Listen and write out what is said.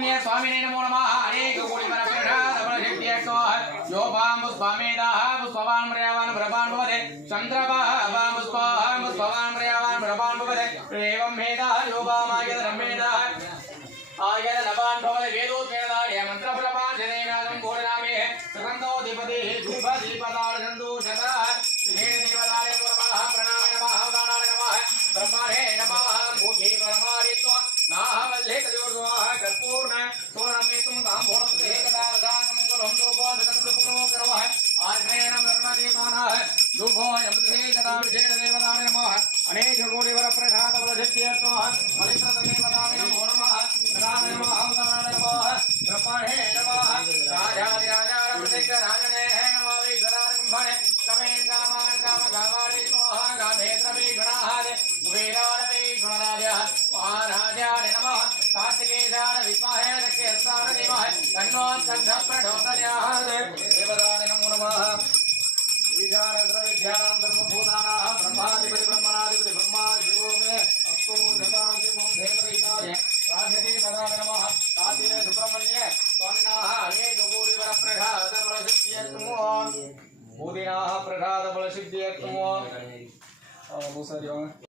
சுப்பிரமணிய சுவாமினே நமோ நம அநேக கோடி यो वामु स्वामेदाः पुष्पवान् प्रयावान् प्रभान् भवते चन्द्रवाः पुष्पवान् पुष्पवान् प्रयावान् प्रभान् भवते एवं भेदाः यो वामायतरमेदाः आयतनवान् भवते वेदोत्मेदाः tá? Olha ஆதபல சித்தியாக்குமோ ஆ பூசாரி வாங்க